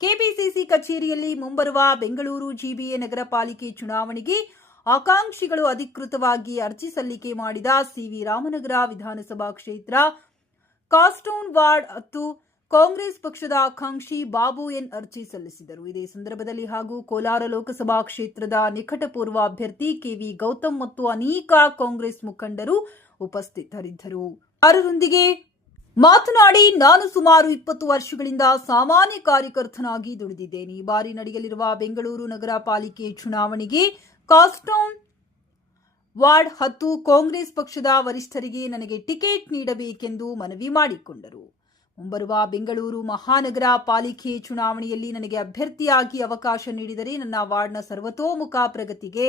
KPCC ಕಚೇರಿಯಲ್ಲಿ ಮುಂಬರುವ Bengaluru GBA ನಗರ ಪಾಲಿಕೆ ಚುನಾವಣೆಗೆ ಆಕಾಂಕ್ಷಿಗಳು ಅಧಿಕೃತವಾಗಿ ಅರ್ಜಿ ಸಲ್ಲಿಕೆ ಮಾಡಿದ ಸಿವಿ ರಾಮನಗರ ವಿಧಾನಸಭಾ ಕ್ಷೇತ್ರ. ಕಾಸ್ಟೋನ್ ವಾರ್ಡ್ ಮತ್ತು ಕಾಂಗ್ರೆಸ್ ಪಕ್ಷದ ಆಕಾಂಕ್ಷಿ ಬಾಬು ಎನ್ ಅರ್ಜಿ ಸಲ್ಲಿಸಿದರು. ಇದೇ ಸಂದರ್ಭದಲ್ಲಿ ಹಾಗೂ ಕೋಲಾರ ಲೋಕಸಭಾ ಕ್ಷೇತ್ರದ ನಿಕಟಪೂರ್ವ ಅಭ್ಯರ್ಥಿ ಕೆವಿ ಗೌತಮ್ ಮತ್ತು ಅನೇಕ ಕಾಂಗ್ರೆಸ್ ಮುಖಂಡರು ಉಪಸ್ಥಿತರಿದ್ದರು. ಅವರೊಂದಿಗೆ ಮಾತನಾಡಿ, ನಾನು ಸುಮಾರು ಇಪ್ಪತ್ತು ವರ್ಷಗಳಿಂದ ಸಾಮಾನ್ಯ ಕಾರ್ಯಕರ್ತನಾಗಿ ದುಡಿದಿದ್ದೇನೆ. ಈ ಬಾರಿ ನಡೆಯಲಿರುವ ಬೆಂಗಳೂರು ನಗರ ಪಾಲಿಕೆ ಚುನಾವಣೆಗೆ ಕಾಸ್ಟೌನ್ ವಾರ್ಡ್ ಹತ್ತು ಕಾಂಗ್ರೆಸ್ ಪಕ್ಷದ ವರಿಷ್ಠರಿಗೆ ನನಗೆ ಟಿಕೆಟ್ ನೀಡಬೇಕೆಂದು ಮನವಿ ಮಾಡಿಕೊಂಡರು. ಮುಂಬರುವ ಬೆಂಗಳೂರು ಮಹಾನಗರ ಪಾಲಿಕೆ ಚುನಾವಣೆಯಲ್ಲಿ ನನಗೆ ಅಭ್ಯರ್ಥಿಯಾಗಿ ಅವಕಾಶ ನೀಡಿದರೆ ನನ್ನ ವಾರ್ಡ್ನ ಸರ್ವತೋಮುಖ ಪ್ರಗತಿಗೆ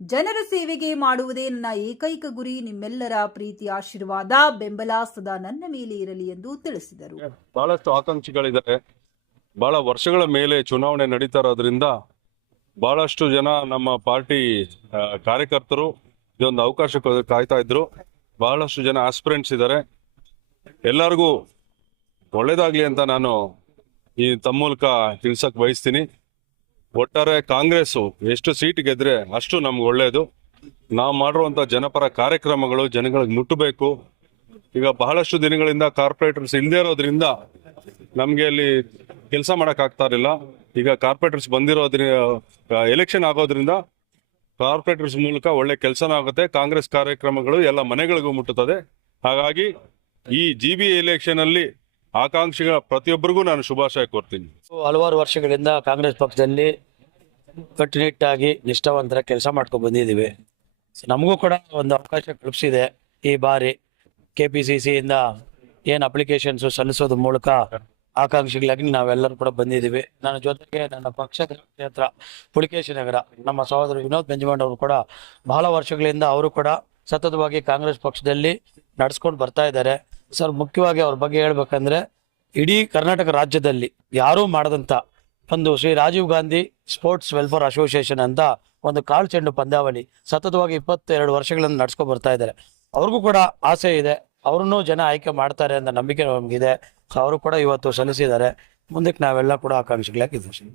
ಜನರ ಸೇವೆಗೆ ಮಾಡುವುದೇ ನನ್ನ ಏಕೈಕ ಗುರಿ. ನಿಮ್ಮೆಲ್ಲರ ಪ್ರೀತಿ ಆಶೀರ್ವಾದ ಬೆಂಬಲ ಸದಾ ನನ್ನ ಮೇಲೆ ಇರಲಿ ಎಂದು ತಿಳಿಸಿದರು. ಬಹಳಷ್ಟು ಆಕಾಂಕ್ಷಿಗಳಿದ್ದಾರೆ ಬಹಳ ವರ್ಷಗಳ ಮೇಲೆ ಚುನಾವಣೆ ನಡೀತಾ ಇರೋದ್ರಿಂದ ಬಹಳಷ್ಟು ಜನ ನಮ್ಮ ಪಾರ್ಟಿ ಕಾರ್ಯಕರ್ತರು ಇದೊಂದು ಅವಕಾಶ ಕಾಯ್ತಾ ಇದ್ರು. ಬಹಳಷ್ಟು ಜನ ಆಸ್ಪಿರೆಂಟ್ಸ್ ಇದ್ದಾರೆ. ಎಲ್ಲರಿಗೂ ಒಳ್ಳೇದಾಗ್ಲಿ ಅಂತ ನಾನು ಈ ತಮ್ಮ ಮೂಲಕ ತಿಳ್ಸಕ್ ಬಯಸ್ತೀನಿ. ಒಟ್ಟಾರೆ ಕಾಂಗ್ರೆಸ್ ಎಷ್ಟು ಸೀಟ್ ಗೆದ್ರೆ ಅಷ್ಟು ನಮ್ಗೆ ಒಳ್ಳೇದು. ನಾವು ಮಾಡಿರುವಂತ ಜನಪರ ಕಾರ್ಯಕ್ರಮಗಳು ಜನಗಳಿಗೆ ಮುಟ್ಟಬೇಕು. ಈಗ ಬಹಳಷ್ಟು ದಿನಗಳಿಂದ ಕಾರ್ಪೊರೇಟರ್ಸ್ ಇಲ್ಲದೆ ಇರೋದ್ರಿಂದ ನಮಗೆ ಅಲ್ಲಿ ಕೆಲಸ ಆಗ್ತಾ ಇರಲಿಲ್ಲ. ಈಗ ಕಾರ್ಪೊರೇಟರ್ಸ್ ಬಂದಿರೋದ್ರಿಂದ ಎಲೆಕ್ಷನ್ ಆಗೋದ್ರಿಂದ ಕಾರ್ಪೊರೇಟರ್ಸ್ ಮೂಲಕ ಒಳ್ಳೆ ಕೆಲಸನೂ ಆಗುತ್ತೆ, ಕಾಂಗ್ರೆಸ್ ಕಾರ್ಯಕ್ರಮಗಳು ಎಲ್ಲ ಮನೆಗಳಿಗೂ ಮುಟ್ಟುತ್ತದೆ. ಹಾಗಾಗಿ ಈ ಜಿ ಬಿ ಎಲೆಕ್ಷನ್ ಅಲ್ಲಿ ಆಕಾಂಕ್ಷಿಗಳ ಪ್ರತಿಯೊಬ್ಬರಿಗೂ ನಾನು ಶುಭಾಶಯ ಕೋರ್ತೀನಿ. ಹಲವಾರು ವರ್ಷಗಳಿಂದ ಕಾಂಗ್ರೆಸ್ ಪಕ್ಷದಲ್ಲಿ ಕಟ್ಟುನಿಟ್ಟಾಗಿ ನಿಷ್ಠಾವಂತರ ಕೆಲಸ ಮಾಡ್ಕೊಂಡು ಬಂದಿದ್ದೀವಿ. ನಮಗೂ ಕೂಡ ಒಂದು ಅವಕಾಶ ಕಲ್ಪಿಸಿದೆ ಈ ಬಾರಿ ಕೆ ಪಿ ಸಿ ಸಿಯಿಂದ ಏನು ಅಪ್ಲಿಕೇಶನ್ಸು ಸಲ್ಲಿಸೋದ್ರ ಮೂಲಕ ಆಕಾಂಕ್ಷಿಗಳಾಗಿ ನಾವೆಲ್ಲರೂ ಕೂಡ ಬಂದಿದ್ದೀವಿ. ನನ್ನ ಜೊತೆಗೆ ನನ್ನ ಪಕ್ಷದ ಕ್ಷೇತ್ರ ಪುಲಿಕೇಶಿ ನಗರ, ನಮ್ಮ ಸಹೋದರ ವಿನೋದ್ ಬೆಂಜಮಂಡ್ ಅವರು ಕೂಡ ಬಹಳ ವರ್ಷಗಳಿಂದ ಅವರು ಕೂಡ ಸತತವಾಗಿ ಕಾಂಗ್ರೆಸ್ ಪಕ್ಷದಲ್ಲಿ ನಡೆಸ್ಕೊಂಡು ಬರ್ತಾ ಇದ್ದಾರೆ. ಸರ್, ಮುಖ್ಯವಾಗಿ ಅವ್ರ ಬಗ್ಗೆ ಹೇಳ್ಬೇಕಂದ್ರೆ ಇಡೀ ಕರ್ನಾಟಕ ರಾಜ್ಯದಲ್ಲಿ ಯಾರೂ ಮಾಡದಂತ ಒಂದು Shri Rajiv Gandhi sports welfare association ಅಂತ ಒಂದು ಕಾಲ್ ಚೆಂಡು ಪಂದ್ಯಾವಳಿ ಸತತವಾಗಿ ಇಪ್ಪತ್ತೆರಡು ವರ್ಷಗಳನ್ನು ನಡ್ಸ್ಕೊ ಬರ್ತಾ ಇದ್ದಾರೆ. ಅವ್ರಿಗೂ ಕೂಡ ಆಸೆ ಇದೆ. ಅವ್ರನ್ನೂ ಜನ ಆಯ್ಕೆ ಮಾಡ್ತಾರೆ ಅಂತ ನಂಬಿಕೆ ನಮಗಿದೆ. ಸೊ ಅವರು ಕೂಡ ಇವತ್ತು ಸಲ್ಲಿಸಿದ್ದಾರೆ. ಮುಂದಕ್ಕೆ ನಾವೆಲ್ಲ ಕೂಡ ಆಕಾಂಕ್ಷಿಗಳಾಗಿದ್ದೀವಿ.